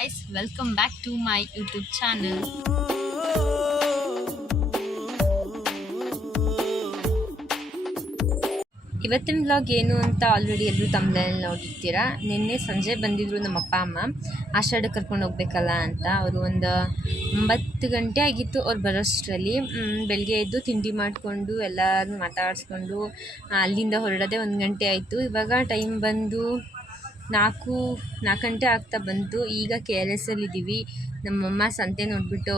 Guys welcome back to my YouTube channel ಇವತ್ತಿನ blog ಏನು ಅಂತ ಆಲ್ರೆಡಿ ಎಲ್ಲರೂ ತಮ್ಮದಲ್ಲಿ ನೋಡಿರ್ತೀರಾ? ನಿನ್ನೆ ಸಂಜೆ ಬಂದಿದ್ರು ನಮ್ಮ ಅಪ್ಪ, ಅಮ್ಮ. ಆಷಾಢ ಕರ್ಕೊಂಡು ಹೋಗ್ಬೇಕಲ್ಲ ಅಂತ. ಅವರು ಒಂದು ಒಂಬತ್ತು ಗಂಟೆ ಆಗಿತ್ತು ಅವ್ರು ಬರೋಷ್ಟರಲ್ಲಿ. ಬೆಳಗ್ಗೆ ಎದ್ದು ತಿಂಡಿ ಮಾಡಿಕೊಂಡು ಎಲ್ಲರನ್ನೂ ಮಾತಾಡಿಸ್ಕೊಂಡು, ಅಲ್ಲಿಂದ ಹೊರಡೋದೇ ಒಂದು ಗಂಟೆ ಆಯಿತು. ಇವಾಗ ಟೈಮ್ ಬಂದು ನಾಲ್ಕು ನಾಲ್ಕು ಗಂಟೆ ಆಗ್ತಾ ಬಂತು. ಈಗ ಕೆ ಆರ್ ಎಸ್ ಅಲ್ಲಿ ಇದ್ದೀವಿ ನಮ್ಮಮ್ಮ ಸಂತೆ ನೋಡಿಬಿಟ್ಟು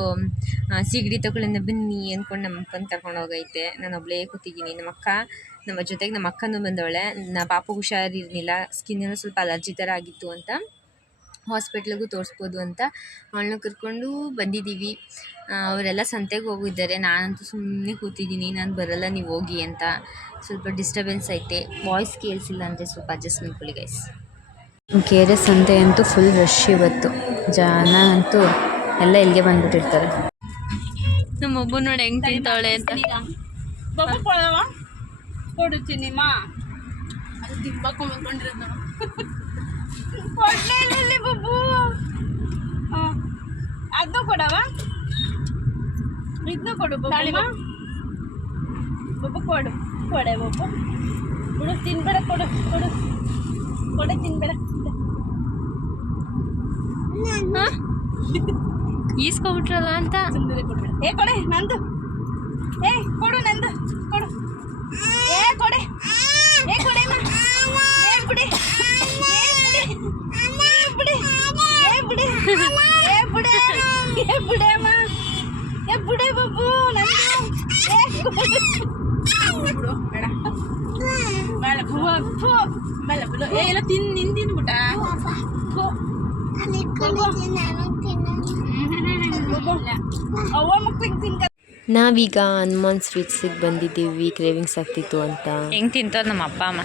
ಸಿಗಡಿ ತಗೊಳ್ಳೋಣ ಬನ್ನಿ ಅಂದ್ಕೊಂಡು ನಮ್ಮ ಕರ್ಕೊಂಡು ಹೋಗೈತೆ. ನಾನು ಒಬ್ಬಳೇ ಕೂತಿದ್ದೀನಿ. ನಮ್ಮ ಅಕ್ಕ, ನಮ್ಮ ಜೊತೆಗೆ ನಮ್ಮ ಅಕ್ಕನೂ ಬಂದವಳೆ. ನಾ ಪಾಪು ಹುಷಾರಿರಲಿಲ್ಲ. ಸ್ಕಿನ್ನೂ ಸ್ವಲ್ಪ ಅಲರ್ಜಿ ಥರ ಆಗಿತ್ತು ಅಂತ ಹಾಸ್ಪಿಟ್ಲಿಗೂ ತೋರಿಸ್ಬೋದು ಅಂತ ಅವಳನ್ನ ಕರ್ಕೊಂಡು ಬಂದಿದ್ದೀವಿ ಅವರೆಲ್ಲ ಸಂತೆಗೆ ಹೋಗಿದ್ದಾರೆ. ನಾನಂತೂ ಸುಮ್ಮನೆ ಕೂತಿದ್ದೀನಿ. ನಾನು ಬರಲ್ಲ, ನೀವು ಹೋಗಿ ಅಂತ. ಸ್ವಲ್ಪ ಡಿಸ್ಟರ್ಬೆನ್ಸ್ ಐತೆ. ವಾಯ್ಸ್ ಕೇಳಿಸಿಲ್ಲ ಅಂದರೆ ಸ್ವಲ್ಪ ಅಡ್ಜಸ್ಟ್ ಮಾಡ್ಕೊಳ್ಳಿ ಗೈಸ್ ಕೆ ಆರ್ ಸಂತೆ ಅಂತೂ ಫುಲ್ ರಶ್ ಇವತ್ತು. ಜನ ಅಂತೂ ಎಲ್ಲ ಇಲ್ಲಿಗೆ ಬಂದ್ಬಿಟ್ಟಿರ್ತಾರೆ. ನಮ್ಮ ಒಬ್ಬ ನೋಡಿ ಹೆಂಗ್ ತಿಂತಾವಳೆ ಅಂತ. ಅದು ಕೊಡವ? ಇದನ್ನು ಕೊಡು ಬಬ್ಬು ಕೊಡು. ಕೊಡೆ ಬಬ್ಬು. ಬಿಡು ತಿನ್ಬೇಡ ಕೊಡು ಕೊಡು. ಕೊಡೆ ತಿನ್ಬೇಡ. ಈಸ್ಕೊಬಿಟ್ರಲ್ಲ ಅಂತ. ಸುಂದರಿ ಕೊಡ್ಬೇಡ ಏ ಕೊಡೆ ನಂದು. ಏ ಕೊಡು ನಂದು. ಕೊಡು. ಏ ಕೊಡೆ. ಏ ಕೊಡೆ ಅಮ್ಮ. ಏ ಬಿಡಿ. ಏ ಬಿಡಿ. ಏ ಬಿಡಿ. ಏ ಬಿಡಿ. ಏ ಬಿಡಿ ಅಮ್ಮ. ಏ ಬಿಡಿ ಬಬ್ಬು ನಂದು. ಏ ಕೊಡು. ಬಿಡು, ಬೇಡ ಬೇಡ ಫು, ಫು. ಬೇಡ ಬಿಡು ಏ ಎಲ್ಲ ತಿನ್ ನಿನ್ ತಿಂದ್ಬಿಟ್ಟ ಫು. ಬಬ್ಬು. ಅವ್ವ ಮಕ್ಳಿಗೆ ತಿನ್ಕ ನಾವೀಗ ಹನುಮಾನ್ ಸ್ವೀಟ್ಸಿಗೆ ಬಂದಿದ್ದೀವಿ ಕ್ರೇವಿಂಗ್ಸ್ ಆಗ್ತಿತ್ತು ಅಂತ. ಹೆಂಗ್ ತಿಂತೋ ನಮ್ಮ ಅಪ್ಪ ಅಮ್ಮ?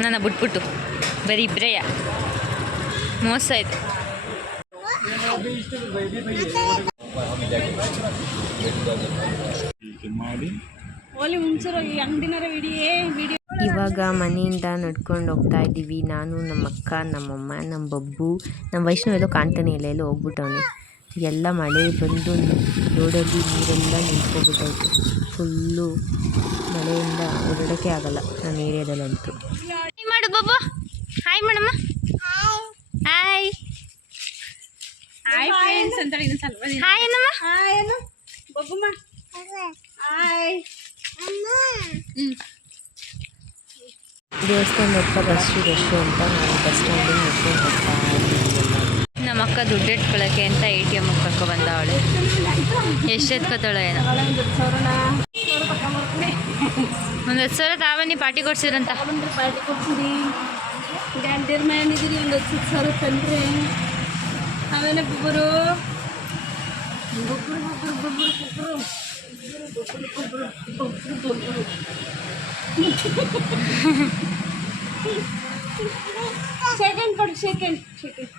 ನನ್ನ ಬಿಟ್ಬಿಟ್ಟು. ಬರೀ ಇಬ್ರೇಯ ಮೋಸ ಇದೆ. ಇವಾಗ ಮನೆಯಿಂದ ನಡ್ಕೊಂಡು ಹೋಗ್ತಾ ಇದ್ದೀವಿ. ನಾನು ನಮ್ಮ ಅಕ್ಕ ನಮ್ಮಮ್ಮ ನಮ್ಮ ಬಬ್ಬು ನಮ್ಮ ವೈಷ್ಣವ್ ಎಲ್ಲೋ ಕಾಣ್ತಾನೆ ಇಲ್ಲ ಎಲ್ಲೋ ಹೋಗ್ಬಿಟ್ಟವನೆ. ಎಲ್ಲ ಮಳೆ ಬಂದು ರೋಡಲ್ಲಿ ನೀರೆಲ್ಲ ನಿಂತ್ಕೊಂಡ್ಬಿಟ್ಟೈತೆ ಫುಲ್ಲು ಮಳೆಯಿಂದ ಓಡಾಡೋಕ್ಕೆ ಆಗಲ್ಲ ನಮ್ಮ ಏರಿಯಾದಲ್ಲಂತೂ. ಹಾಯ್ ಮಾಡು ಬಾಬು ಹಾಯ್ ಮಾಡಮ್ಮ. ಹಾಯ್ ಹಾಯ್ ಫ್ರೆಂಡ್ಸ್ ಅಂತ ಹಾಯ್ ಏನಮ್ಮ ಹಾಯ್ ಏನು ಬಬ್ಬುಮ್ಮ. ಹಾಯ್ ದೇವಸ್ಥಾನ ಹತ್ರ ಬಸ್ ರಶ್ ಅಂತ ನಾನು ಬಸ್ ಸ್ಟ್ಯಾಂಡಿಗೆ ಹೋಗ್ತಾ ನಮ್ಮ ಅಕ್ಕ ದುಡ್ಡು ಇಟ್ಕೊಳಕ್ಕೆ ಅಂತ ಎ ಟಿ ಎಂ ಕರ್ಕೊ ಬಂದ ಅವಳು ಎಷ್ಟು ಎತ್ಕೋತಾಳೆ ಏನೋ. ಒಂದು ಹತ್ತು ಸಾವಿರ ತಾವನ್ನಿ ಪಾರ್ಟಿ ಕೊಡ್ಸಿರಂತ ಪಾರ್ಟಿ ಕೊಡ್ತೀನಿ ಗಂಡಿರ ಮನೆಗಿರಿ ಒಂದು ಹತ್ತು ಸಾವಿರ ತಂದ್ರೆ ಆಮೇಲೆ ಬೊಬ್ಬರು ಬೊಬ್ಬರು ಬೊಬ್ಬರು ಬೊಬ್ಬರು ಬೊಬ್ಬರು ಬೊಬ್ಬರು ಬೊಬ್ಬರು ಬೊಬ್ಬರು ಸೆಕೆಂಡ್ ಕೊಡು ಸೆಕೆಂಡ್ ಸೆಕೆಂಡ್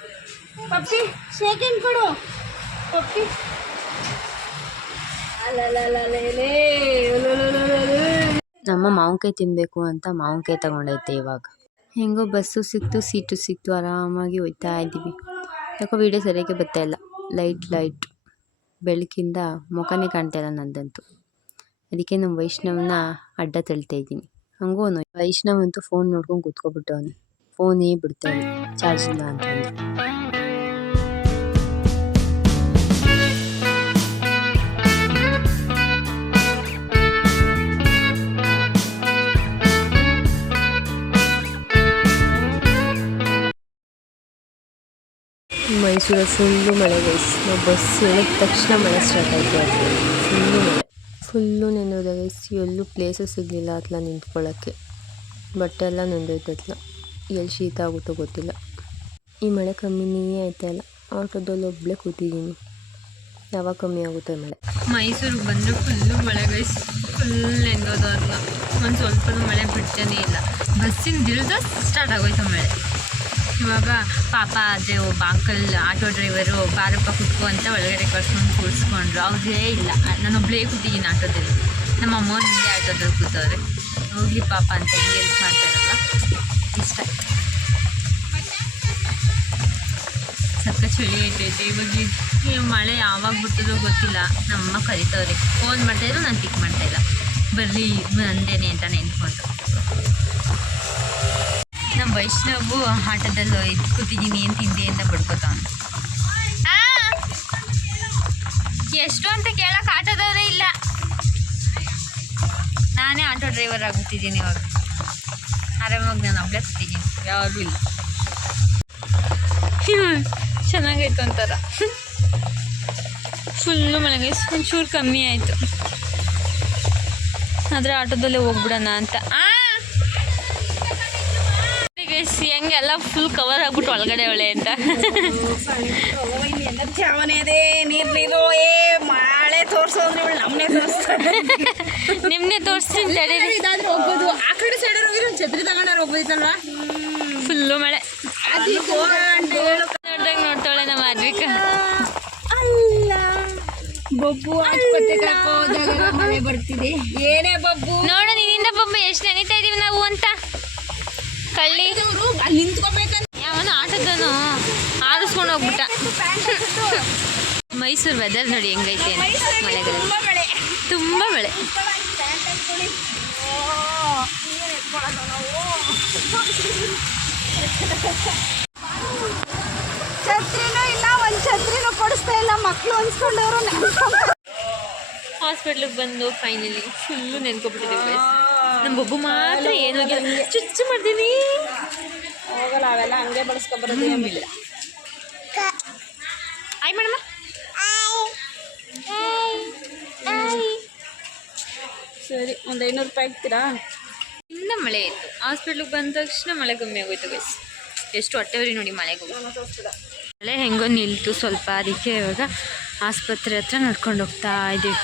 ಪಪ್ಪಿ ಸೆಕೆಂಡ್ ಕೊಡು. ಪಪ್ಪಿ. ನಮ್ಮ ಮಾವಿನಕಾಯಿ ತಿನ್ನಬೇಕು ಅಂತ ಮಾವಿನಕಾಯಿ ತಗೊಂಡೈತೆ ಇವಾಗ. ಹೆಂಗೋ ಬಸ್ಸು ಸಿಕ್ತು, ಸೀಟು ಸಿಕ್ತು, ಆರಾಮಾಗಿ ಹೋಯ್ತಾ ಇದ್ದೀವಿ. ಯಾಕೋ ವೀಡಿಯೋ ಸರಿಯಾಗಿ ಬರ್ತಾ ಇಲ್ಲ. ಲೈಟ್ ಲೈಟ್ ಬೆಳಕಿಂದ ಮುಖನೇ ಕಾಣ್ತಾ ಇಲ್ಲ ನಂದಂತೂ. ಅದಕ್ಕೆ ನಮ್ಮ ವೈಷ್ಣವನ ಅಡ್ಡ ತಳ್ತಾ ಇದ್ದೀನಿ. ಹಂಗೂ ವೈಷ್ಣವ್ ಅಂತೂ ಫೋನ್ ನೋಡ್ಕೊಂಡು ಕೂತ್ಕೊಬಿಟ್ಟವನು. ಫೋನೇ ಬಿಡ್ತಾ ಇಲ್ಲ ಚಾರ್ಜ್ ಇಲ್ಲ ಅಂತಂದ್ರೆ. ಮೈಸೂರಲ್ಲಿ ಫುಲ್ಲು ಮಳೆ ಗೈಸ್ ನಾವು ಬಸ್ ಹೇಳಿದ ತಕ್ಷಣ ಮಳೆ ಸ್ಟಾರ್ಟ್ ಆಯಿತು ಅದು ಫುಲ್ಲು ಮಳೆ. ಫುಲ್ಲು ನೆನೋದ ಗೈಸ್ ಎಲ್ಲೂ ಪ್ಲೇಸಸ್ ಸಿಗಲಿಲ್ಲ ಅತ್ಲ ನಿಂತ್ಕೊಳ್ಳೋಕ್ಕೆ. ಬಟ್ಟೆ ಎಲ್ಲ ನೆಂದೋಯ್ತು ಅತ್ಲ ಎಲ್ಲಿ ಶೀತ ಆಗುತ್ತೋ ಗೊತ್ತಿಲ್ಲ. ಈ ಮಳೆ ಕಮ್ಮಿನೇ ಆಯ್ತಾ ಇಲ್ಲ ಆಟೋದಲ್ಲಿ ಒಬ್ಬಳೇ ಕೂತಿದ್ದೀನಿ. ಯಾವಾಗ ಕಮ್ಮಿ ಆಗುತ್ತೆ ಮಳೆ. ಮೈಸೂರಿಗೆ ಬಂದರೆ ಫುಲ್ಲು ಮಳೆ ಗೈಸ್ ಫುಲ್ ಎಂದೋದವ್ರನ್ನ ಒಂದು ಸ್ವಲ್ಪ ಮಳೆ ಬಿಡ್ತಾನೆ ಇಲ್ಲ. ಬಸ್ಸಿನ ದಿಲ್ದ ಸ್ಟಾರ್ಟ್ ಆಗೋಯ್ತು ಮಳೆ. ಇವಾಗ ಪಾಪ ಅದೇ ಒಬ್ಬ ಅಂಕಲ್ ಆಟೋ ಡ್ರೈವರು ಬಾರಪ್ಪ ಕುತ್ಕೋ ಅಂತ ಒಳಗಡೆ ಕರ್ಸ್ಕೊಂಡು ಕೂರಿಸ್ಕೊಂಡ್ರು. ಅವ್ರೇ ಇಲ್ಲ. ನಾನೊಬ್ಬಳೇ ಕೂತಿದ್ದೀನಿ ಆಟೋದಲ್ಲಿ. ನಮ್ಮ ಅಮ್ಮವ್ರು ಹಿಂಗೆ ಆಟೋದಲ್ಲಿ ಕೂತವ್ರೆ. ಹೋಗ್ಲಿ ಪಾಪ ಅಂತ ಹೆಂಗೆ ಹೆಲ್ಪ್ ಮಾಡ್ತಾರಲ್ಲ ಇಷ್ಟ. ಸಕ್ಕ ಚಳಿ ಐತೈತೆ ಇವಾಗ ಈ ಮಳೆ ಯಾವಾಗ ಬಿಡ್ತದೋ ಗೊತ್ತಿಲ್ಲ. ನಮ್ಮಮ್ಮ ಕರಿತವ್ರೆ. ಫೋನ್ ಮಾಡ್ತಾಯಿದ್ರು ನಾನು ಪಿಕ್ ಮಾಡ್ತಾಯಿಲ್ಲ ಬರ್ರಿ ಬಂದೇನೆ ಅಂತ ನೆನ್ಕೊಂಡು ನಮ್ಮ ವೈಷ್ಣವು ಆಟದಲ್ಲಿ ಇದ್ ಕೂತಿದ್ದೀನಿ ಏನು ತಿಂದೆ ಅಂತ ಬಿಡ್ಕೊತಾವನು ಎಷ್ಟು ಅಂತ ಕೇಳಕ್ಕೆ ಆಟೋದವರೇ ಇಲ್ಲ. ನಾನೇ ಆಟೋ ಡ್ರೈವರ್ ಆಗ್ಬಿಟ್ಟಿದ್ದೀನಿ ಇವಾಗ. ಆರಾಮಾಗಿ ನಾನು ಒಬ್ಳೆ ಕೂತಿದ್ದೀನಿ ಯಾರೂ ಇಲ್ಲ. ಚೆನ್ನಾಗೈತು ಒಂಥರ. ಫುಲ್ಲು ಮಳೆಗೆ ಒಂಚೂರು ಕಮ್ಮಿ ಆಯಿತು. ಆದರೆ ಆಟೋದಲ್ಲೇ ಹೋಗ್ಬಿಡೋಣ ಅಂತ. ಆ! ಹೆಂಗೆಲ್ಲ ಫುಲ್ ಕವರ್ ಆಗ್ಬಿಟ್ಟು ಒಳಗಡೆ ಒಳ್ಳೆ ಅಂತ. ಚಾವನೆ ಅದೇ ನೀರು ನೀರು ಏ ಮಳೆ ಇವಳು ನಮ್ಮನೆ ತೋರಿಸ್ತಾರೆ ನಿಮ್ಮನೆ ತೋರಿಸ್ತೀನಿ ತಡೀರಿ ಹೋಗ್ಬೋದು ಆ ಕಡೆ ಸೈಡ್ ಹೋಗಿದ್ರೆ ಒಂದು ಛತ್ರಿ ತಗೊಂಡಾರ ಹೋಗ್ಬೋದಿತ್ತಲ್ವಾ ಫುಲ್ಲು ಮಳೆ. ನೋಡ್ದಾಗ ನೋಡ್ತಾಳೆ ನಮ್ಮ ಅದ್ವಿಕ. ಅಲ್ಲ. ಬೊಬ್ಬು ಆಸ್ಪತ್ರೆ ಕರ್ಕೊ ಹೋದಾಗ ಮಳೆ ಬರ್ತಿದೆ. ಏನೇ ಬಬ್ಬು. ನೋಡು ನಿನ್ನಿಂದ ಬಬ್ಬು ಎಷ್ಟು ನೆನೀತಾ ಇದೀವಿ ನಾವು ಅಂತ. ಕಳ್ಳಿ. ಅಲ್ಲಿ ನಿಂತ್ಕೋಬೇಕಂತ ಆಟದನು ಆರಿಸ್ಕೊಂಡು ಹೋಗ್ಬಿಟ್ಟ. ಮೈಸೂರು ವೆದರ್ ನೋಡಿ ಹೆಂಗೈತೆ ಅಂತ ಮಳೆಗಾಲ ತುಂಬಾ ಮಳೆ. ಛತ್ರಿನೂ ಇಲ್ಲ ಒಂದು ಛತ್ರಿನೂ ಕೊಡಿಸ್ತಾ ಇಲ್ಲ ಮಕ್ಕಳು ಅನ್ಸ್ಕೊಂಡವ್ರು ಹಾಸ್ಪಿಟ್ಲಿಗೆ ಬಂದು ಫೈನಲಿ ಫುಲ್ಲು ನೆನ್ಕೊಬಿಟ್ಟಿದ್ದೀವಿ. ನಮ್ಮ ಬೊಬ್ಬು ಮಾತ್ರ ಏನು ಚುಚ್ಚು ಮಾಡ್ತೀನಿ. ಹೋಗಲ್ಲ ಅವೆಲ್ಲ ಹಂಗೆ ಬಳಸ್ಕೊಬರೋದು ಏನಿಲ್ಲ. ಆಯ್ ಮೇಡಮ. ಸರಿ ಒಂದು ಐನೂರು ರೂಪಾಯಿ ಆಗ್ತೀರಾ ಇಂದ ಮಳೆ ಇತ್ತು. ಹಾಸ್ಪಿಟ್ಲಿಗೆ ಬಂದ ತಕ್ಷಣ ಮಳೆ ಕಮ್ಮಿ ಆಗೋಯ್ತು ಗೈಸ್ ಎಷ್ಟು ಹೊಟ್ಟೆವ್ರಿ ನೋಡಿ ಮಳೆಗೆ ಮಳೆ ಹೆಂಗೋ ನಿಲ್ತು ಸ್ವಲ್ಪ ಅದಕ್ಕೆ ಇವಾಗ ಆಸ್ಪತ್ರೆ ಹತ್ರ ನಡ್ಕೊಂಡು ಹೋಗ್ತಾ ಇದ್ದೀವಿ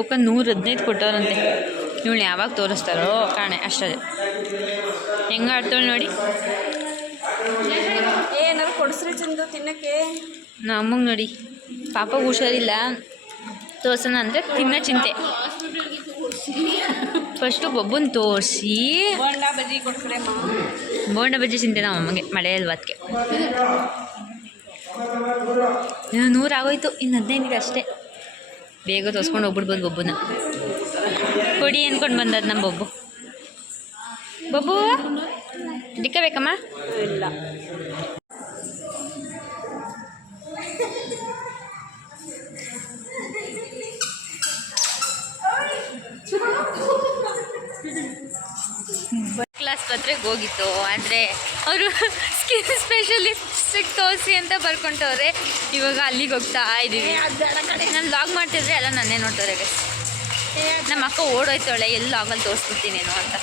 ಟೋಕನ್ ನೂರ ಹದಿನೈದು ಕೊಟ್ಟವ್ರಂತೆ. ಇವಳು ಯಾವಾಗ ತೋರಿಸ್ತಾರೋ ಕಾಣೆ ಅಷ್ಟೇ. ಹೆಂಗೆ ಆಡ್ತಾಳೆ ನೋಡಿ? ಏನಾರು ಕೊಡಿಸ್ರಿ ಚಂದು ತಿನ್ನಕ್ಕೆ. ನಮಗೆ ನೋಡಿ. ಪಾಪ ಹುಷಾರಿಲ್ಲ. ತೋರ್ಸೋಣ ಅಂದರೆ ತಿನ್ನ ಚಿಂತೆ. ಫಸ್ಟು ಬೊಬ್ಬನ್ ತೋರಿಸಿ. ಬೋಂಡ ಬಜ್ಜಿ ಕೊಡ್ಸ್ರೆ ಬೋಂಡ ಬಜ್ಜಿ ಚಿಂತೆ ನಮ್ಮ ಅಮ್ಮಗೆ ಮಳೆ ಅಲ್ವಾ ಅದಕ್ಕೆ ಇನ್ನು ನೂರು ಆಗೋಯ್ತು ಇನ್ನು ಹದಿನೈದಿಗೆ ಅಷ್ಟೇ. ಬೇಗ ತೋರಿಸ್ಕೊಂಡು ಹೋಗ್ಬಿಡ್ಬೋದು ಬೊಬ್ಬನ ಕೊಡಿ ಅಂದ್ಕೊಂಡು ಬಂದದ್ದು ನಮ್ಮ ಬೊಬ್ಬು. ಬೊಬ್ಬು? ಡಿಕ್ಕ ಬೇಕಮ್ಮ? ಇಲ್ಲ. ಆಸ್ಪತ್ರೆಗೆ ಹೋಗಿತ್ತು ಅಂದರೆ ಅವರು ಸ್ಕಿನ್ ಸ್ಪೆಷಲಿಸ್ಟಿಗೆ ತೋರಿಸಿ ಅಂತ ಬರ್ಕೊಂಡವ್ರೆ ಇವಾಗ ಅಲ್ಲಿಗೆ ಹೋಗ್ತಾ ಇದ್ದೀವಿ ನಾನು ಲಾಗ್ ಮಾಡ್ತಿದ್ರೆ ಎಲ್ಲ ನನ್ನೇ ನೋಡ್ತಾರೆ. ನಮ್ಮ ಅಕ್ಕ ಓಡೋಯ್ತಾಳೆ, ಎಲ್ಲಿ ಲಾಗಲ್ಲಿ ತೋರಿಸ್ಬಿಡ್ತೀನೇನೋ ಅಂತ.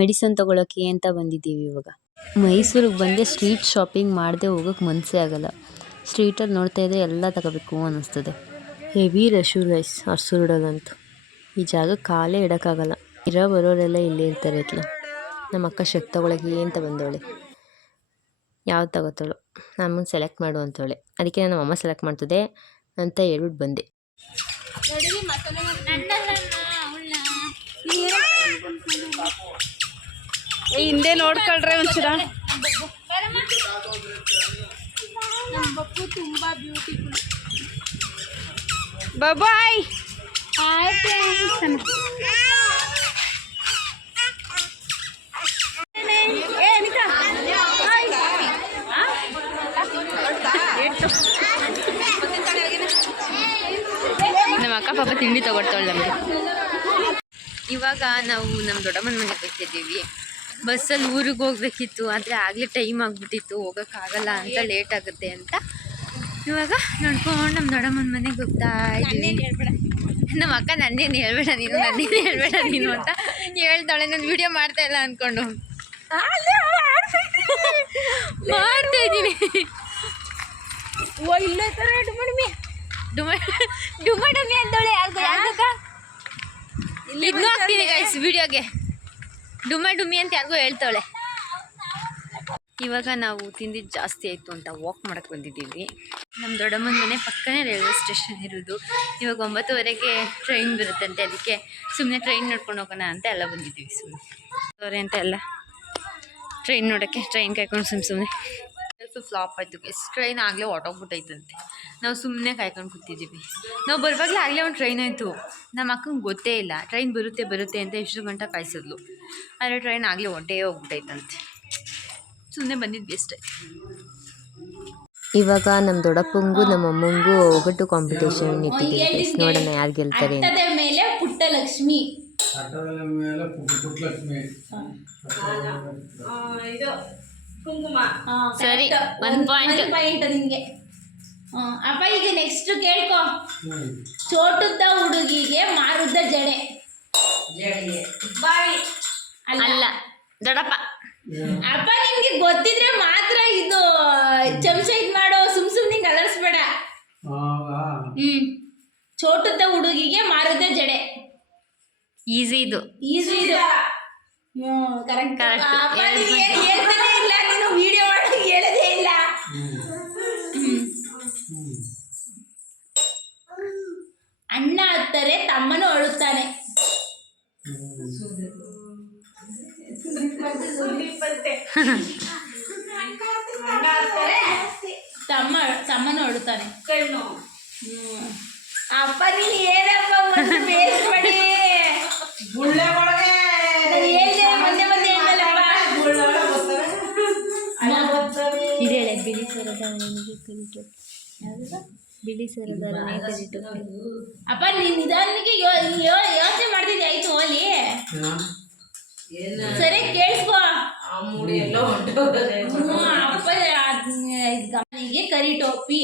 ಮೆಡಿಸನ್ ತೊಗೊಳಕ್ಕೆ ಅಂತ ಬಂದಿದ್ದೀವಿ ಇವಾಗ. ಮೈಸೂರಿಗೆ ಬಂದೆ ಸ್ಟ್ರೀಟ್ ಶಾಪಿಂಗ್ ಮಾಡದೆ ಹೋಗೋಕ್ಕೆ ಮನಸ್ಸೇ ಆಗಲ್ಲ. ಸ್ಟ್ರೀಟಲ್ಲಿ ನೋಡ್ತಾ ಇದ್ದರೆ ಎಲ್ಲ ತಗೋಬೇಕು ಅನ್ನಿಸ್ತದೆ. ಹೆವಿ ರಶು ರೈಸ್ ಹರ್ಸೂರಡಲ್ಲಂತೂ ಈ ಜಾಗ ಕಾಲೇ ಇಡೋಕ್ಕಾಗಲ್ಲ. ಇರೋ ಬರೋರೆಲ್ಲ ಇಲ್ಲೇ ಇರ್ತಾರೆ ಇತ್ಲ ನಮ್ಮ ಅಕ್ಕ ಶಕ್ ತೊಗೊಳಕ್ಕೆ ಅಂತ ಬಂದವಳೆ. ಯಾವ್ದು ತಗೋತಾಳು? ನಮ್ಮ ಸೆಲೆಕ್ಟ್ ಮಾಡು ಅಂತವಳೆ. ಅದಕ್ಕೆ ನಾನು ಅಮ್ಮ ಸೆಲೆಕ್ಟ್ ಮಾಡ್ತದೆ ಅಂತ ಹೇಳ್ಬಿಟ್ಟು ಬಂದೆ. ಏ, ಹಿಂದೆ ನೋಡ್ಕೊಳ್ರೆ ಒಂಚೂರ. ಬಾಯ್ ನಮ್ಮ ಅಕ್ಕ ಪಾಪ ತಿಂಡಿ ತಗೊಡ್ತಾಳೆ ನಮಗೆ. ಇವಾಗ ನಾವು ನಮ್ಮ ದೊಡ್ಡಮ್ಮನ ಮನೆಗೆ ಹೋಗ್ತಿದ್ದೀವಿ. ಬಸ್ಸಲ್ಲಿ ಊರಿಗೆ ಹೋಗ್ಬೇಕಿತ್ತು ಆದರೆ ಆಗಲೇ ಟೈಮ್ ಆಗಿಬಿಟ್ಟಿತ್ತು ಹೋಗೋಕ್ಕಾಗಲ್ಲ ಅಂತ ಲೇಟ್ ಆಗುತ್ತೆ ಅಂತ. ಇವಾಗ ನೋಡ್ಕೊಂಡು ನಮ್ಮ ದೊಡ್ಡಮ್ಮನ ಮನೆಗೆ ಹೋಗ್ತಾ ಇದ್ದೀವಿ. ನಮ್ಮ ಅಕ್ಕ ನನ್ನೇನು ಹೇಳ್ಬೇಡ ನೀನು ನನ್ನೇನು ಹೇಳ್ಬೇಡ ನೀನು ಅಂತ ಹೇಳ್ತಾಳೆ. ನಾನು ವಿಡಿಯೋ ಮಾಡ್ತಾ ಇಲ್ಲ ಅಂದ್ಕೊಂಡು ಮಾಡ್ತಾ ಇದ್ದೀನಿ. ಡುಮ ಡುಮ ಡುಮಿ ಅಂತವಳೆ ಯಾರಿಗೂ ಹಾಕ್ತೀನಿ ಗೈಸ್ ವಿಡಿಯೋಗೆ. ಡುಮ ಡುಮಿ ಅಂತ ಯಾರಿಗೂ ಹೇಳ್ತಾಳೆ. ಇವಾಗ ನಾವು ತಿಂದಿದ್ದು ಜಾಸ್ತಿ ಆಯಿತು ಅಂತ ವಾಕ್ ಮಾಡಕ್ಕೆ ಬಂದಿದ್ದೀವಿ. ನಮ್ಮ ದೊಡ್ಡಮ್ಮನ ಮನೆ ಪಕ್ಕನೇ ರೈಲ್ವೆ ಸ್ಟೇಷನ್ ಇರೋದು. ಇವಾಗ ಒಂಬತ್ತುವರೆಗೆ ಟ್ರೈನ್ ಬರುತ್ತಂತೆ ಅದಕ್ಕೆ ಸುಮ್ಮನೆ ಟ್ರೈನ್ ನೋಡ್ಕೊಂಡು ಹೋಗೋಣ ಅಂತ ಎಲ್ಲ ಬಂದಿದ್ದೀವಿ ಸುಮ್ಮನೆ ಸೋರಿ ಅಂತ ಎಲ್ಲ. ಟ್ರೈನ್ ನೋಡೋಕ್ಕೆ ಟ್ರೈನ್ ಕಾಯ್ಕೊಂಡು ಸುಮ್ಮನೆ ಸುಮ್ಮನೆ ಫ್ಲಾಪ್ ಆಯಿತು. ಎಷ್ಟು ಟ್ರೈನ್ ಆಗಲೇ ಹೊಟ್ಟೋಗ್ಬಿಟ್ಟೈತಂತೆ ನಾವು ಸುಮ್ಮನೆ ಕಾಯ್ಕೊಂಡು ಕೂತಿದ್ದೀವಿ ನಾವು ಬರುವಾಗಲೇ ಆಗಲೇ ಒಂದು ಟ್ರೈನ್ ಆಯಿತು. ನಮ್ಮ ಅಕ್ಕಂಗೆ ಗೊತ್ತೇ ಇಲ್ಲ. ಟ್ರೈನ್ ಬರುತ್ತೆ ಬರುತ್ತೆ ಅಂತ ಎಷ್ಟು ಗಂಟೆ ಕಾಯಿಸಿದ್ಲು. ಆದರೆ ಟ್ರೈನ್ ಆಗಲೇ ಹೊಟ್ಟೆ ಹೋಗ್ಬಿಟ್ಟೈತಂತೆ. ಸುಮ್ಮನೆ ಬಂದಿದ್ದು ಅಷ್ಟೇ. ಆಯ್ತು ಇವಾಗ ನಮ್ಮ ದೊಡ್ಡಪ್ಪಂಗೂ ನಮ್ಮ ಅಮ್ಮಂಗೂ ಒಗಟು ಕಾಂಪಿಟೇಷನ್ ಇಟ್ಟಿದ್ದೀವಿ. ನೋಡೋಣ ಯಾರು ಗೆಲ್ತಾರೆ ಅಂತ. ಮೇಲೆ ಪುಟ್ಟ ಲಕ್ಷ್ಮಿ ಆಟೋದ ಮೇಲೆ ಪುಟ್ಟ ಪುಟ್ಟಲಕ್ಷ್ಮಿ ಇದು. ಕುಂಕುಮ. ಸರಿ, ಒಂದ್ ಪಾಯಿಂಟ್ ಪಾಯಿಂಟ್ ಹ್ಮ್. ಅಪ್ಪ ಈಗ ನೆಕ್ಸ್ಟ್ ಕೇಳ್ಕೊ. ಚೋಟುದ್ದ ಹುಡುಗಿಗೆ ಮಾರುದ್ದ ಜಡೆ. ಬಾವಿ ಅಲ್ಲ. ದೊಡಪ್ಪ ಅಪ್ಪ ನಿಮ್ಗೆ ಗೊತ್ತಿದ್ರೆ ಮಾತ್ರ ಇದು ಚಮಚ ಇದ್ ಮಾಡೋ ಸುಮ್ ಸುಮ್ನೆ ಕಲರ್ಸ್ಬೇಡ ಹ್ಮ್. ಚೋಟುದ್ದ ಹುಡುಗಿಗೆ ಮಾರುದ್ದ ಜಡೆ. ಈಸಿ ಇದು. ಈಸಿ ಇದು. Hmm correct. ಅಪ್ಪ ಎರಡು ನೀನ್ ಏನ್ ಹೇಳ್ತಾನೆ ಇಲ್ಲ. ಸರದ ನನಗೆ ಕಲಿತು ಬಿಳಿ ಸರದ ನನಗೆ ಕಲಿತು ಅಪ್ಪ ನೀನ್ ನಿಧಾನಕ್ಕೆ ಯೋಚನೆ ಮಾಡ್ತಿದ್ದೆ ಆಯ್ತು ಹೋಲಿ ಸರಿ ಕೇಳಿಸ್ಕೋ ಹ್ಮ್, ಅಪ್ಪ ಅದ್- ಇದ್ ಗಮನಿಗೆ ಕರಿ ಟೋಪಿ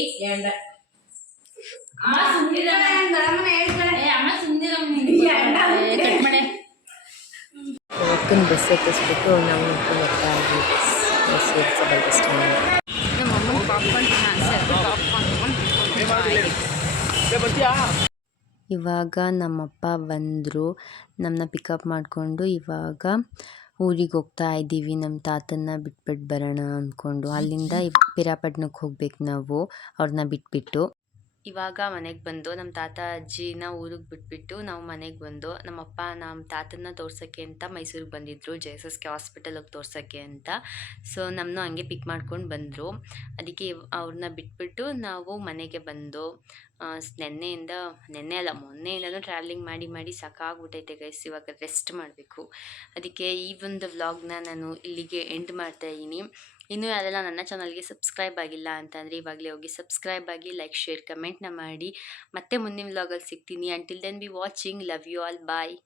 ಅಮ್ಮ ಸುಮ್ನಿರಮ್ಮ. ಏ, ಅಮ್ಮ ಸುಮ್ನಿರಮ್ಮ. ಏ, ಕಟ್ ಮಾಡೆ ಅಕ್ಕನ ಬಸ್ ಎತ್ತಿಸ್ಬಿಟ್ಟು ನಾವು ನೋಡ್ಕೊಂಡು ಹೋಗ್ತಾ ಇದ್ವಿ ಬಸ್ ಸೇರಿಸಬಲ್ ಪಾಪ್ಕಾರ್ನ್ ಇವಾಗ ನಮ್ಮಪ್ಪ ಬಂದರು ನಮ್ಮನ್ನ ಪಿಕಪ್ ಮಾಡಿಕೊಂಡು ಇವಾಗ ಊರಿಗೆ ಹೋಗ್ತಾ ಇದ್ದೀವಿ. ನಮ್ಮ ತಾತನ್ನ ಬಿಟ್ಬಿಟ್ಟು ಬರೋಣ ಅಂದ್ಕೊಂಡು ಅಲ್ಲಿಂದ ಪಿರಾಪಟ್ಟಣಕ್ಕೆ ಹೋಗ್ಬೇಕು ನಾವು. ಅವ್ರನ್ನ ಬಿಟ್ಬಿಟ್ಟು. ಇವಾಗ ಮನೆಗೆ ಬಂದು ನಮ್ಮ ತಾತ ಅಜ್ಜಿನ ಊರಿಗೆ ಬಿಟ್ಬಿಟ್ಟು ನಾವು ಮನೆಗೆ ಬಂದು ನಮ್ಮಪ್ಪ ನಮ್ಮ ತಾತನ ತೋರ್ಸೋಕ್ಕೆ ಅಂತ ಮೈಸೂರಿಗೆ ಬಂದಿದ್ದರು ಜೆ ಎಸ್ ಎಸ್ ಕೆ ಹಾಸ್ಪಿಟಲಿಗೆ ತೋರ್ಸೋಕ್ಕೆ ಅಂತ. ಸೊ ನಮ್ಮನ್ನು ಹಂಗೆ ಪಿಕ್ ಮಾಡ್ಕೊಂಡು ಬಂದರು. ಅದಕ್ಕೆ ಅವ್ರನ್ನ ಬಿಟ್ಬಿಟ್ಟು ನಾವು ಮನೆಗೆ ಬಂದು ನೆನ್ನೆಯಿಂದ, ನೆನ್ನೆ ಅಲ್ಲ ಮೊನ್ನೆಯಿಂದನೂ ಟ್ರಾವೆಲಿಂಗ್ ಮಾಡಿ ಮಾಡಿ ಸಾಕಾಗ್ಬಿಟ್ಟೈತೆ ಗೈಸ್, ಇವಾಗ ರೆಸ್ಟ್ ಮಾಡಬೇಕು. ಅದಕ್ಕೆ ಈ ಒಂದು ವ್ಲಾಗ್ನ ನಾನು ಇಲ್ಲಿಗೆ ಎಂಡ್ ಮಾಡ್ತಾ ಇದ್ದೀನಿ. ಇನ್ನೂ ಯಾರೆಲ್ಲ ನನ್ನ ಚಾನಲ್ಗೆ ಸಬ್ಸ್ಕ್ರೈಬ್ ಆಗಿಲ್ಲ ಅಂತಂದರೆ ಇವಾಗಲೇ ಹೋಗಿ ಸಬ್ಸ್ಕ್ರೈಬ್ ಆಗಿ ಲೈಕ್ ಶೇರ್ ಕಮೆಂಟ್ನ ಮಾಡಿ. ಮತ್ತೆ ಮುಂದಿನ ವ್ಲಾಗಲ್ಲಿ ಸಿಗ್ತೀನಿ. Until then be watching love you all bye